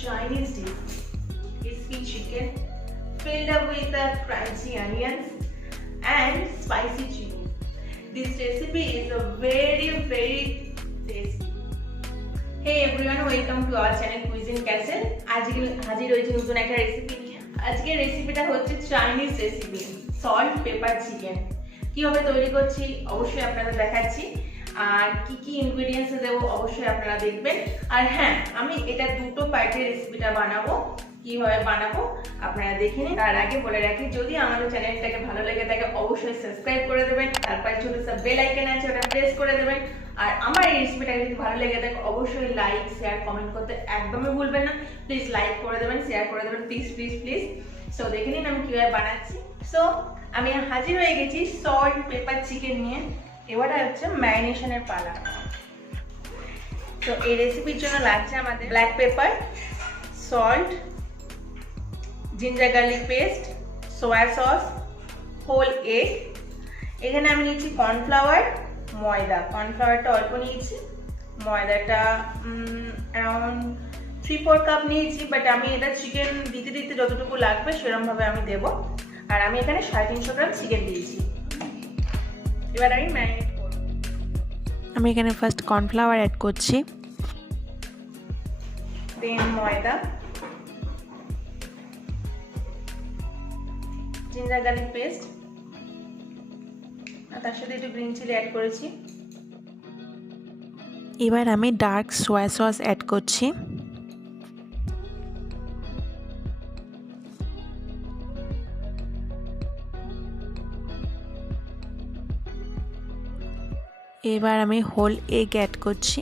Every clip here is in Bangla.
Chinese dish, crispy chicken filled up with crunchy onions and spicy chili. This recipe is a very tasty. Hey everyone, welcome to our channel Cuisines Castle. আজকে হাজির হয়েছি নতুন একটা রেসিপি নিয়ে। আজকের রেসিপিটা হচ্ছে Chinese recipe, salt pepper chicken. কিভাবে তৈরি করছি অবশ্যই আপনাদের দেখাচ্ছি, আর কি কি ইনগ্রেডিয়েন্টস দেব অবশ্যই আপনারা দেখবেন। আর হ্যাঁ, আমি এটা দুটো পার্টের রেসিপিটা বানাবো, কিভাবে বানাবো আপনারা দেখে নিন। তার আগে বলে রাখি, যদি আমাদের চ্যানেলটাকে ভালো লেগে থাকে অবশ্যই সাবস্ক্রাইব করে দেবেন, তারপর ছোট সব বেল আইকন আছে ওটা প্রেস করে দেবেন। আর আমার এই রেসিপিটা যদি ভালো লেগে থাকে অবশ্যই লাইক শেয়ার কমেন্ট করতে একদমই ভুলবেন না। প্লিজ লাইক করে দেবেন, শেয়ার করে দেবেন, প্লিজ প্লিজ প্লিজ। সো দেখে নিন আমি কিভাবে বানাচ্ছি। সো আমি হাজির হয়ে গেছি সল্ট পেপার চিকেন নিয়ে। এবারে হচ্ছে ম্যারিনেশনের পালা। তো এই রেসিপির জন্য লাগছে আমাদের black pepper, salt, ginger garlic paste, soya sauce, whole egg. এখানে আমি নিয়েছি কর্নফ্লাওয়ার, ময়দা। কর্নফ্লাওয়ারটা অল্প নিয়েছি, ময়দাটা অ্যারাউন্ড 3-4 কাপ নিয়েছি, বাট আমি এটা চিকেন দিতে দিতে যতটুকু লাগবে সেরকমভাবে আমি দেবো। আর আমি এখানে 350 গ্রাম চিকেন দিয়েছি। এবার আমি ম্যারিনেট করব। আমি এখানে ফার্স্ট কর্নফ্লাওয়ার অ্যাড করছি, দেন ময়দা, জিঞ্জার গার্লিক পেস্ট, আর তার সাথে একটু গ্রিন চিলি অ্যাড করেছি। এবার আমি ডার্ক সোয়া সস অ্যাড করছি। এবার আমি হোল এগ অ্যাড করছি।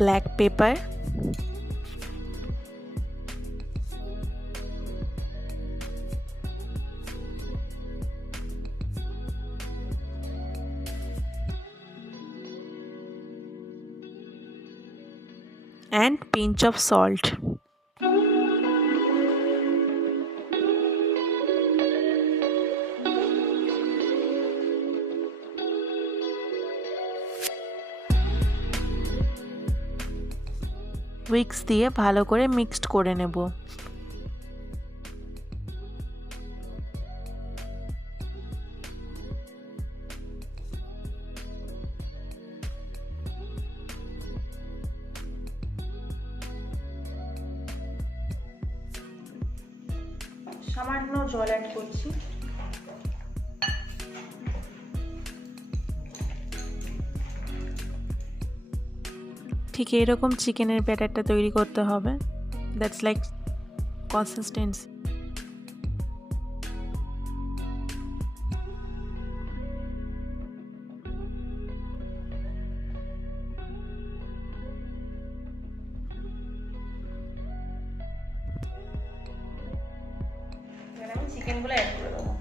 Black pepper, and pinch of salt. Weeks দিয়ে ভালো করে মিক্সড করে নেব। সামান্য জল অ্যাড করছি। ঠিক এরকম চিকেনের ব্যাটারটা তৈরি করতে হবে। That's like consistency. এবার আমি চিকেনগুলো অ্যাড করে দেবো।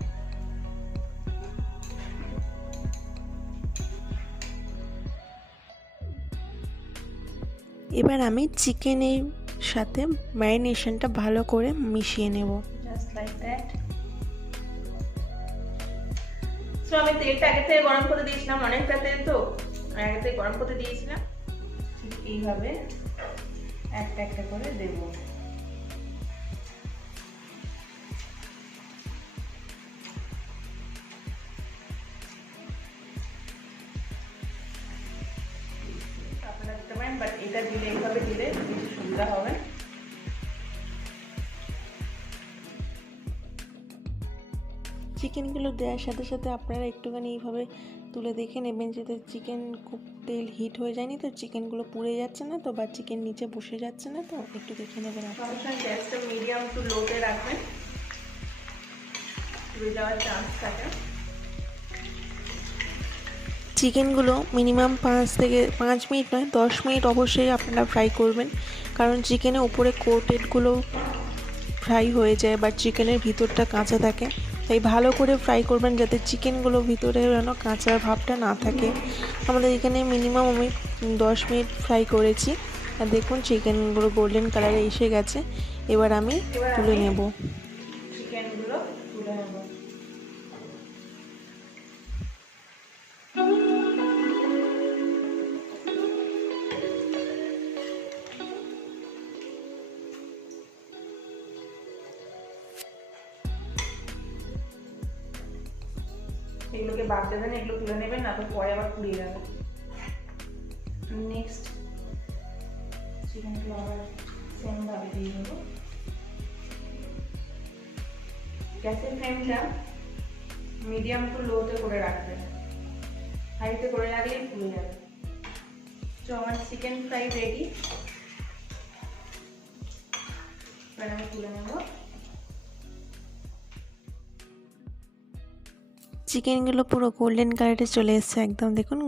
এবার আমি চিকেনের সাথে ম্যারিনেশনটা ভালো করে মিশিয়ে নেব। Just like that. সো আমি তেলটা আগে থেকে গরম করে দিয়েছিলাম, অনেকটা তেল তো আগে থেকে গরম করতে দিয়েছিলাম। ঠিক এইভাবে একটা একটা করে দেবো। আপনারা দিতে পারেন, বাট এটা দিলে এইভাবে দিলে বেশি সুবিধা হবে। চিকেনগুলো দেওয়ার সাথে সাথে আপনারা একটুখানি এইভাবে তুলে দেখে নেবেন যাতে চিকেন খুব তেল হিট হয়ে যায়নি তো, চিকেনগুলো পুড়ে যাচ্ছে না তো, বা চিকেন নিচে বসে যাচ্ছে না তো, একটু দেখে নেবেন। সবসময় গ্যাসটা মিডিয়াম টু লোতে রাখবেন, পুড়ে যাওয়ার চান্স থাকে। চিকেনগুলো মিনিমাম 5 মিনিট নয় 10 মিনিট অবশ্যই আপনারা ফ্রাই করবেন, কারণ চিকেনের উপরে কোটেডগুলো ফ্রাই হয়ে যায় বা চিকেনের ভিতরটা কাঁচা থাকে। তাই ভালো করে ফ্রাই করবেন যাতে চিকেনগুলো ভিতরে যেন কাঁচা ভাবটা না থাকে। আমাদের এখানে মিনিমাম আমি 10 মিনিট ফ্রাই করেছি, আর দেখুন চিকেনগুলো গোল্ডেন কালারে এসে গেছে। এবার আমি তুলে নেব। চিকেনগুলো তুলে নেব। এগুলোকে বাদ দেবেন, এগুলো তুলে নেবেন, না তো পরে আবার পুড়িয়ে যাবে। নেক্সট চিকেনগুলো আবার সেম ভাবে দিয়ে দেবো। গ্যাসের ফ্লেমটা মিডিয়াম টু লোতে করে রাখবেন, হাইতে করে রাখলে পুড়ে যাবে। তো আমার চিকেন ফ্রাই রেডি, এবার আমি তুলে নেব। চিকেনগুলো পুরো গোল্ডেন কালারে চলে এসছে, একদম দেখুন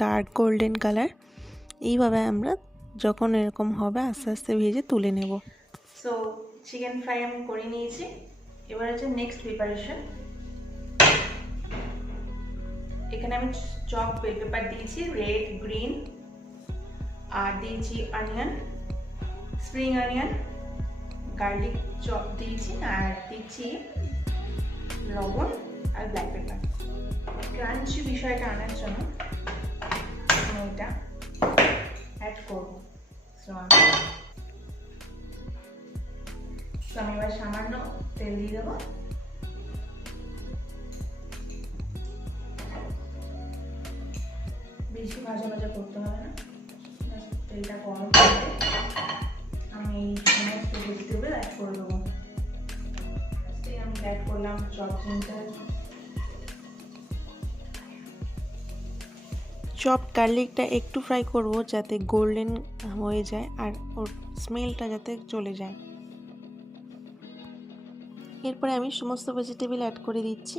ডার্ক গোল্ডেন কালার। এইভাবে আমরা যখন এরকম হবে আস্তে আস্তে ভেজে তুলে নেব। সো চিকেন ফ্রাই আমি করে নিয়েছি। এবার হচ্ছে নেক্সট প্রিপারেশন। এখানে আমি চপ বেল পেপার দিয়েছি, রেড গ্রিন, আর দিয়েছি onion, spring onion, garlic chop দিয়েছি, আর দিচ্ছি লবণ আর ব্ল্যাক পেপার। ক্রাঞ্চি বিষয়টা আনার জন্য আমি এটা অ্যাড করবো। আমি এবার সামান্য তেল দিয়ে দেবো। বেশি ভাজা ভাজা করতে হবে না, তেলটা গরম করে আমি এই সমস্ত ভেজিটেবল অ্যাড করে দেবো। আমি অ্যাড করলাম চপ জিঞ্জার, চপ গার্লিকটা একটু ফ্রাই করব যাতে গোল্ডেন হয়ে যায় আর ওর স্মেলটা যাতে চলে যায়। এরপরে আমি সমস্ত ভেজিটেবল অ্যাড করে দিচ্ছি।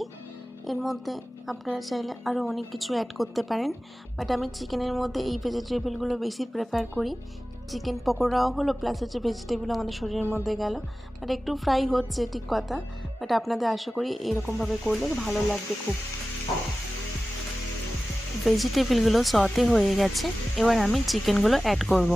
এর মধ্যে আপনারা চাইলে আরও অনেক কিছু অ্যাড করতে পারেন, বাট আমি চিকেনের মধ্যে এই ভেজিটেবলগুলো বেশি প্রেফার করি। চিকেন পকোড়াও হলো, প্লাস হচ্ছে ভেজিটেবল আমাদের শরীরের মধ্যে গেল। বাট একটু ফ্রাই হচ্ছে ঠিক কথা, বাট আপনাদের আশা করি এরকমভাবে করলে ভালো লাগবে খুব। ভেজিটেবলগুলো সতে হয়ে গেছে, এবার আমি চিকেনগুলো অ্যাড করব।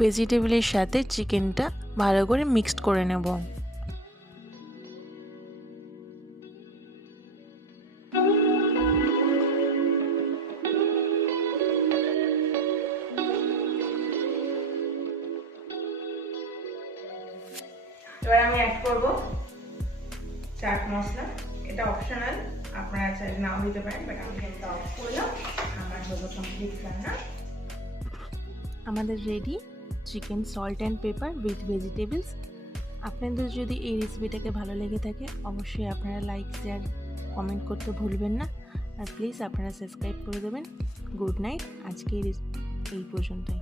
ভেজিটেবলের সাথে চিকেনটা ভালো করে মিক্সড করে নেব। এবার আমি অ্যাড করব চাট মশলা। এটা অপশনাল, আপনারা চাইলে নাও দিতে পারেন, বাট আমি এটা অফ করলাম। আমার হলো কমপ্লিট রান্না। আমাদের ready chicken salt and paper with vegetables. আপনাদের যদি এই রেসিপিটাকে ভালো লেগে থাকে অবশ্যই আপনারা লাইক শেয়ার কমেন্ট করতে ভুলবেন না, আর প্লিজ আপনারা সাবস্ক্রাইব করে দেবেন। গুড নাইট, আজকে এই পর্যন্তই।